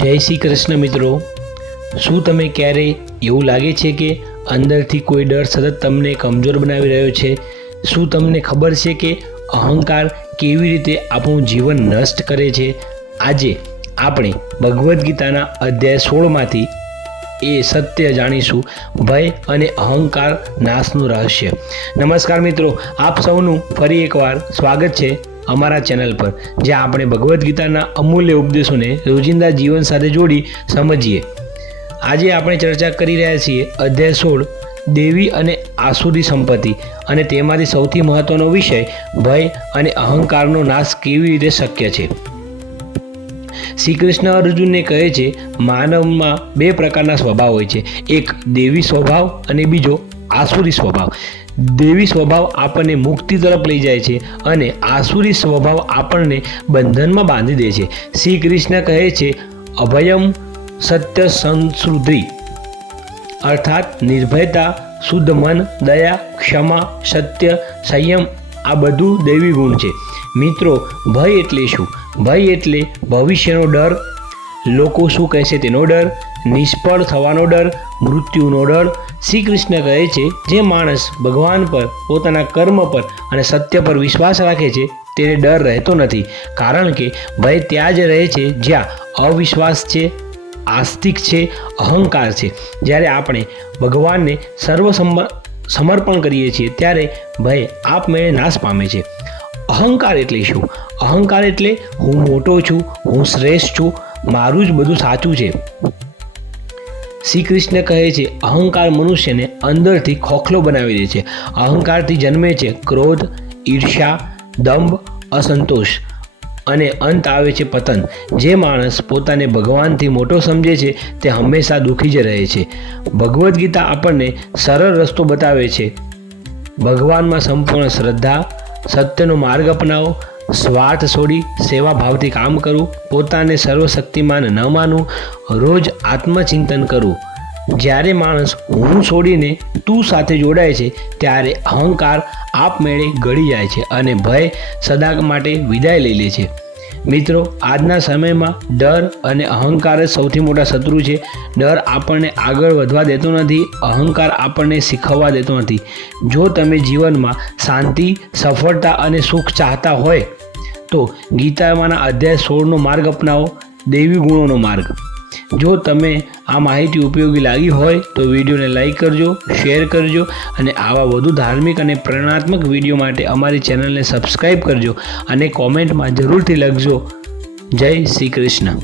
જય શ્રી કૃષ્ણ મિત્રો, શું તમે ક્યારેય એવું લાગે છે કે અંદરથી કોઈ ડર સતત તમને કમજોર બનાવી રહ્યો છે? શું તમને ખબર છે કે અહંકાર કેવી રીતે આપણું જીવન નષ્ટ કરે છે? આજે આપણે ભગવદ્ ગીતાના અધ્યાય 16માંથી એ સત્ય જાણીશું, ભય અને અહંકાર નાશનું રહસ્ય. નમસ્કાર મિત્રો, આપ સૌનું ફરી એકવાર સ્વાગત છે અમારા ચેનલ પર, જ્યાં આપણે ભગવદ્ ગીતાના અમૂલ્ય ઉપદેશોને રોજિંદા જીવન સાથે જોડી સમજીએ. આજે આપણે ચર્ચા કરી રહ્યા છીએ અધ્યાય 16, દેવી અને આસુરી સંપત્તિ, અને તેમાંથી સૌથી મહત્વનો વિષય ભય અને અહંકારનો નાશ કેવી રીતે શક્ય છે. શ્રી કૃષ્ણ અર્જુનને કહે છે, માનવમાં બે પ્રકારના સ્વભાવ હોય છે, એક દેવી સ્વભાવ અને બીજો આસુરી સ્વભાવ. દેવી સ્વભાવ આપણને મુક્તિ તરફ લઈ જાય છે અને આસુરી સ્વભાવ આપણને બંધનમાં બાંધી દે છે. શ્રી કૃષ્ણ કહે છે, અભયમ સત્ય સંશ્રુતિ, અર્થાત નિર્ભયતા, શુદ્ધ મન, દયા, ક્ષમા, સત્ય, સંયમ, આ બધું દૈવી ગુણ છે. મિત્રો, ભય એટલે શું? ભય એટલે ભવિષ્યનો ડર, લોકો શું કહેશે તેનો ડર, નિષ્ફળ થવાનો ડર, મૃત્યુનો ડર. શ્રી કૃષ્ણ કહે છે, જે માણસ ભગવાન પર, પોતાના કર્મ પર અને સત્ય પર વિશ્વાસ રાખે છે તેને ડર રહેતો નથી, કારણ કે ભય ત્યાં જ રહે છે જ્યાં અવિશ્વાસ છે, આસ્તિક છે, અહંકાર છે. જ્યારે આપણે ભગવાનને સમર્પણ કરીએ છીએ ત્યારે ભય આપમેળે નાશ પામે છે. અહંકાર એટલે શું? અહંકાર એટલે હું મોટો છું, હું શ્રેષ્ઠ છું, મારું જ બધું સાચું છે. શ્રી કૃષ્ણ કહે છે, અહંકાર મનુષ્યને અંદરથી ખોખલો બનાવી દે છે. અહંકારથી જન્મે છે ક્રોધ, ઈર્ષ્યા, દંભ, અસંતોષ અને અંત આવે છે પતન. જે માણસ પોતાને ભગવાનથી મોટો સમજે છે તે હંમેશા દુઃખી જ રહે છે. ભગવદ્ ગીતા આપણને સરળ રસ્તો બતાવે છે. ભગવાનમાં સંપૂર્ણ શ્રદ્ધા, સત્યનો માર્ગ અપનાવો, સ્વાર્થ છોડી સેવા ભાવથી કામ કરવું, પોતાને સર્વશક્તિમાન ન માનવું, રોજ આત્મચિંતન કરવું. જ્યારે માણસ હું છોડીને તું સાથે જોડાય છે ત્યારે અહંકાર આપમેળે ગળી જાય છે અને ભય સદા માટે વિદાય લઈ લે છે. મિત્રો, આજના સમયમાં ડર અને અહંકાર જ સૌથી મોટા શત્રુ છે. ડર આપણને આગળ વધવા દેતો નથી, અહંકાર આપણને શીખવવા દેતો નથી. જો તમે જીવનમાં શાંતિ, સફળતા અને સુખ ચાહતા હોય તો ગીતામાંના અધ્યાય 16નો માર્ગ અપનાવો, દૈવી ગુણોનો માર્ગ. જો તમે આ માહિતી ઉપયોગી લાગી હોય તો વિડીયોને લાઈક કરજો, શેર કરજો અને આવા વધુ ધાર્મિક અને પ્રેરણાત્મક વિડીયો માટે અમારી ચેનલને સબસ્ક્રાઈબ કરજો અને કોમેન્ટમાં જરૂરથી લખજો. જય શ્રી કૃષ્ણ.